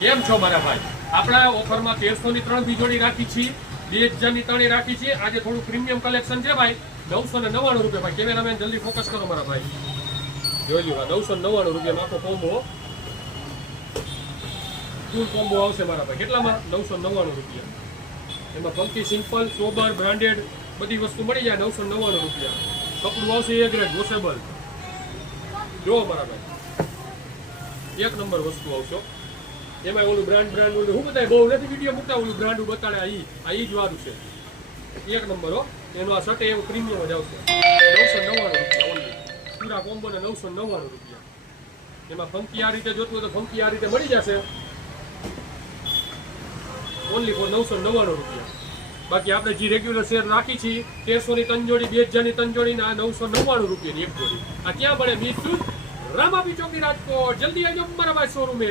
કેમ છો મારા ભાઈ? આપણા ઓફરમાં 1300 ની 3 બીજોડી રાખી છે, 2000 ની 3 રાખી છે. આજે થોડું પ્રીમિયમ કલેક્શન છે ભાઈ. 999 રૂપિયા ભાઈ. કેમેરામેન જલ્દી ફોકસ કરો મારા ભાઈ. જોઈ લો 999 રૂપિયાનો આખો કોમ્બો. ફૂલ કોમ્બો આવશે મારા ભાઈ. કેટલામાં? 999 રૂપિયા. એમાં ફંકી, સિમ્પલ, સોબર, બ્રાન્ડેડ બધી વસ્તુ મળી જાય 999 રૂપિયા. કપડું આવશે એ ગ્રેડ વોશેબલ. જો મારા ભાઈ, એક નંબર વસ્તુ આવશે. એમાં ઓલું બ્રાન્ડ ઓલું હું બતાય બહુ નથી વિડીયો મૂકતા, ઓલું બ્રાન્ડ બતાડે આ ઈ જ વારું છે. એક નંબર હો. એનું આ શર્ટ એવું પ્રીમિયમ જ આવશે. 999 રૂપિયા ઓનલી. પૂરા કોમ્બોને 999 રૂપિયા. એમાં ફંકી આ રીતે જોતું હોય તો ફંકી આ રીતે મળી જશે. ઓનલી ફોર 999 રૂપિયા. બાકી આપણે જે રેગ્યુલર શેર રાખી છીએ 1300 ની 3 જોડી, 2000 ની 3 જોડી, ના 999 રૂપિયાની એક જોડી. આ ક્યાં મળે? બીજું રામાપી ચોકડી રાજકોટ. જલ્દી આવજો મારા ભાઈ શોરૂમે.